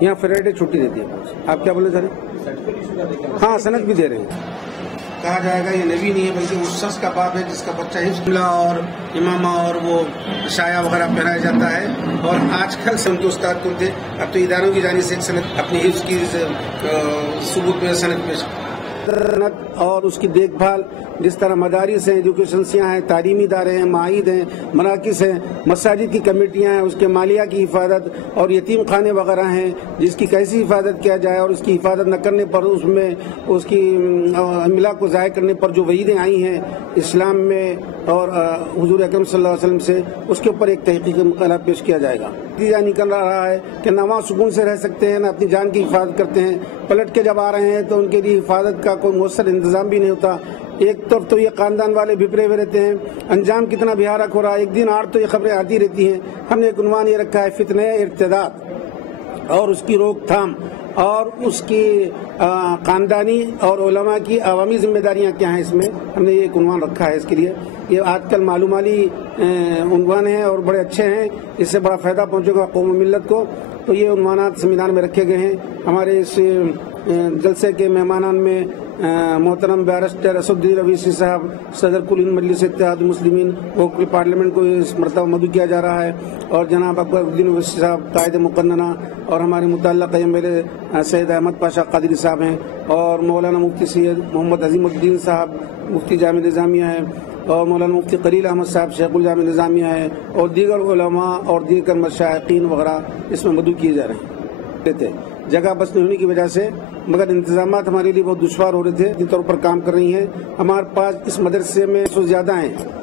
यहाँ फ्राइडे छुट्टी देती है। आप क्या बोले सर? हाँ, सनद भी दे रहे हैं। कहा जाएगा ये नबी नहीं है बल्कि उस शख्स का बाप है जिसका बच्चा हिफ्ज़ और इमामा और वो शाया वगैरह पहनाया जाता है। और आजकल से उनके उस्ताद कौन थे? अब तो इदारों की जानिब से एक सनद अपनी हिफ्ज़ की सबूत में सनद पेश और उसकी देखभाल जिस तरह मदारिस हैं, एजुकेशनसियाँ हैं, तालीमी इदारे हैं, माहिद हैं, मराकिस हैं, मसाजिद की कमेटियाँ हैं, उसके मालिया की हिफाजत और यतीम खाने वगैरह हैं जिसकी कैसी हिफाजत किया जाए और उसकी हिफाजत न करने पर उसमें उसकी अमिला को ज़ाहिर करने पर जो वईदें आई हैं इस्लाम में और हुजूर अकरम सल्लल्लाहु अलैहि वसल्लम से, उसके ऊपर एक तहकीकी मक़ाला पेश किया जाएगा। नतीजा निकल रहा है कि न वहाँ सुकून से रह सकते हैं, न अपनी जान की हिफाजत करते हैं। पलट के जब आ रहे हैं तो उनके लिए हिफाजत का कोई मुअस्सर इंतजाम भी नहीं होता। एक तरफ तो ये खानदान वाले बिखरे हुए रहते हैं, अंजाम कितना भयानक हो रहा है। एक दिन आड़ तो ये खबरें आती रहती हैं। हमने एक उन्वान ये रखा है फितने इर्तिदाद और उसकी रोकथाम और उसकी खानदानी और उलमा की अवामी जिम्मेदारियां क्या हैं, इसमें हमने ये एक उन्वान रखा है। इसके लिए ये आजकल मालूमाली उन्वान हैं और बड़े अच्छे हैं, इससे बड़ा फ़ायदा पहुंचेगा कौम मिल्लत को। तो ये उन्वानात संविधान में रखे गए हैं। हमारे इस जलसे के मेहमानान में मोहतरम बैरिस्टर असदुद्दीन रवीसी साहब, सदर कुल हिंद मजलिस इत्तेहाद मुस्लिमीन वकील पार्लियामेंट को इस मरतबा मदऊ किया जा रहा है, और जनाब अकबरुद्दीन ओवैसी साहब कायद मुकन्नना, और हमारे मुतल्लक़ एमएलए सैयद अहमद पाशा कादरी साहब हैं, और मौलाना मुफ्ती सैयद मोहम्मद अजीमुद्दीन साहब मुफ्ती जामे निज़ामिया हैं, और मौलाना मुफ्ती कलील अहमद साहब शेखुल जामे निज़ामिया है, और दीगर उलमा और दीगर मशाइखीन वगैरह इसमें मदऊ किए जा रहे हैं। जगह बस नहीं होने की वजह से मगर इंतजामात हमारे लिए बहुत दुश्वार हो रहे थे, जिन तौर पर काम कर रही हैं। हमारे पास इस मदरसे में 100 ज़्यादा हैं